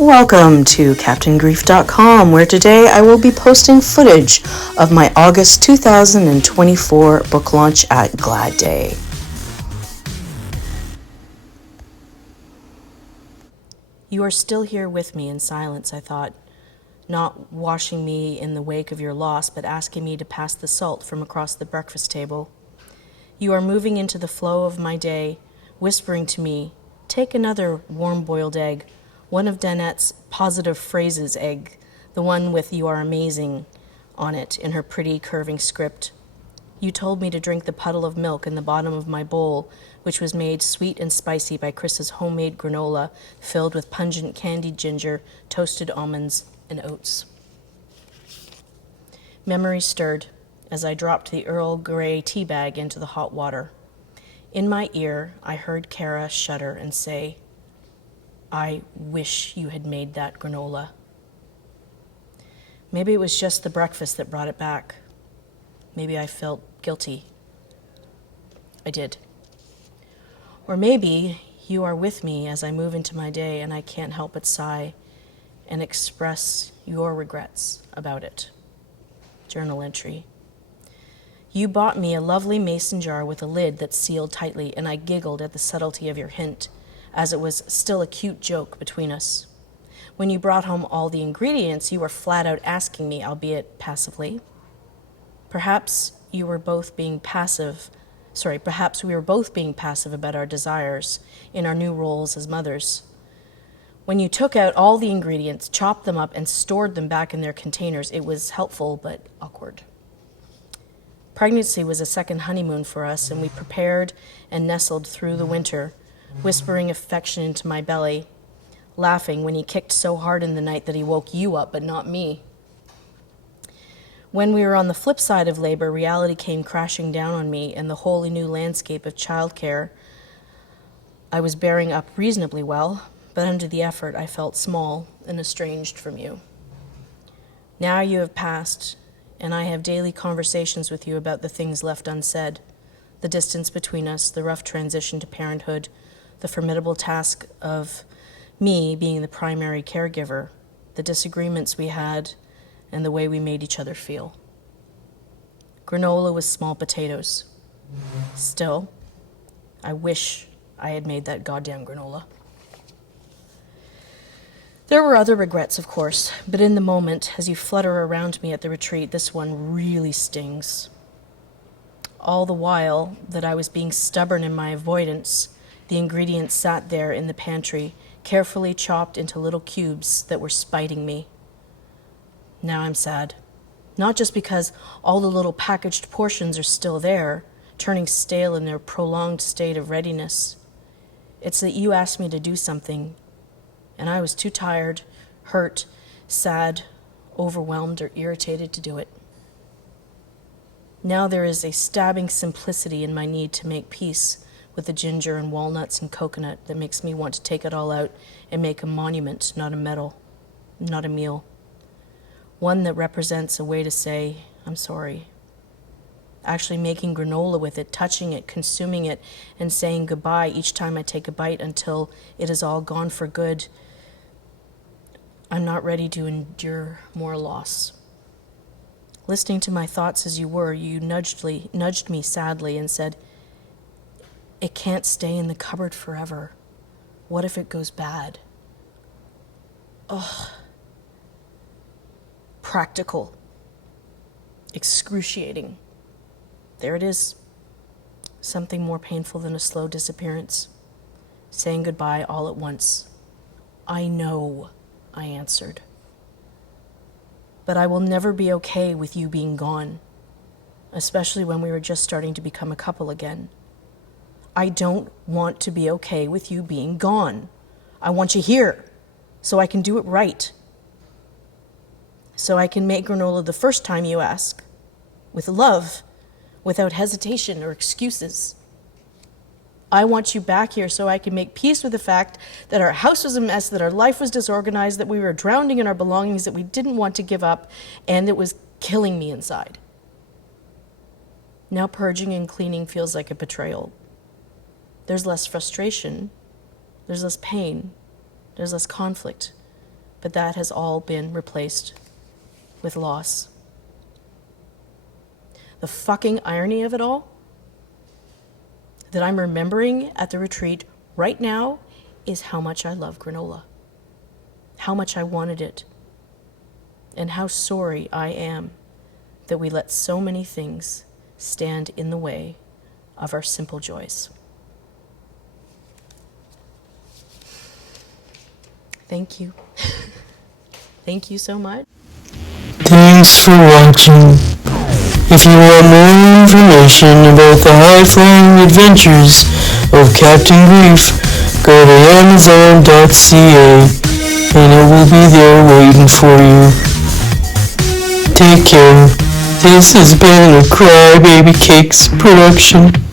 Welcome to CaptainGrief.com, where today I will be posting footage of my August 2024 book launch at Glad Day. You are still here with me in silence, I thought, not washing me in the wake of your loss, but asking me to pass the salt from across the breakfast table. You are moving into the flow of my day, whispering to me, take another warm-boiled egg, one of Danette's positive phrases egg, the one with "you are amazing" on it in her pretty curving script. You told me to drink the puddle of milk in the bottom of my bowl, which was made sweet and spicy by Chris's homemade granola, filled with pungent candied ginger, toasted almonds, and oats. Memory stirred as I dropped the Earl Grey tea bag into the hot water. In my ear, I heard Kara shudder and say, I wish you had made that granola. Maybe it was just the breakfast that brought it back. Maybe I felt guilty. I did. Or maybe you are with me as I move into my day and I can't help but sigh and express your regrets about it. Journal entry. You bought me a lovely mason jar with a lid that sealed tightly, and I giggled at the subtlety of your hint, as it was still a cute joke between us. When you brought home all the ingredients, you were flat out asking me, albeit passively. Perhaps we were both being passive about our desires in our new roles as mothers. When you took out all the ingredients, chopped them up, and stored them back in their containers, it was helpful but awkward. Pregnancy was a second honeymoon for us, and we prepared and nestled through the winter, whispering affection into my belly, laughing when he kicked so hard in the night that he woke you up, but not me. When we were on the flip side of labor, reality came crashing down on me, and the wholly new landscape of childcare I was bearing up reasonably well, but under the effort I felt small and estranged from you. Now you have passed, and I have daily conversations with you about the things left unsaid, the distance between us, the rough transition to parenthood, the formidable task of me being the primary caregiver, the disagreements we had, and the way we made each other feel. Granola was small potatoes. Still, I wish I had made that goddamn granola. There were other regrets, of course, but in the moment, as you flutter around me at the retreat, this one really stings. All the while that I was being stubborn in my avoidance, the ingredients sat there in the pantry, carefully chopped into little cubes that were spiting me. Now I'm sad. Not just because all the little packaged portions are still there, turning stale in their prolonged state of readiness. It's that you asked me to do something, and I was too tired, hurt, sad, overwhelmed, or irritated to do it. Now there is a stabbing simplicity in my need to make peace with the ginger and walnuts and coconut that makes me want to take it all out and make a monument, not a meal. One that represents a way to say, I'm sorry. Actually making granola with it, touching it, consuming it, and saying goodbye each time I take a bite until it is all gone for good. I'm not ready to endure more loss. Listening to my thoughts as you were, you nudged me sadly and said, it can't stay in the cupboard forever. What if it goes bad? Ugh. Practical. Excruciating. There it is. Something more painful than a slow disappearance. Saying goodbye all at once. I know, I answered. But I will never be okay with you being gone, especially when we were just starting to become a couple again. I don't want to be okay with you being gone. I want you here, so I can do it right. So I can make granola the first time you ask, with love, without hesitation or excuses. I want you back here so I can make peace with the fact that our house was a mess, that our life was disorganized, that we were drowning in our belongings that we didn't want to give up, and it was killing me inside. Now purging and cleaning feels like a betrayal. There's less frustration, there's less pain, there's less conflict, but that has all been replaced with loss. The fucking irony of it all, that I'm remembering at the retreat right now, is how much I love granola, how much I wanted it, and how sorry I am that we let so many things stand in the way of our simple joys. Thank you. Thank you so much. Thanks for watching. If you want more information about the high-flying adventures of Captain Grief, go to amazon.ca and it will be there waiting for you. Take care. This has been a Crybaby Cakes production.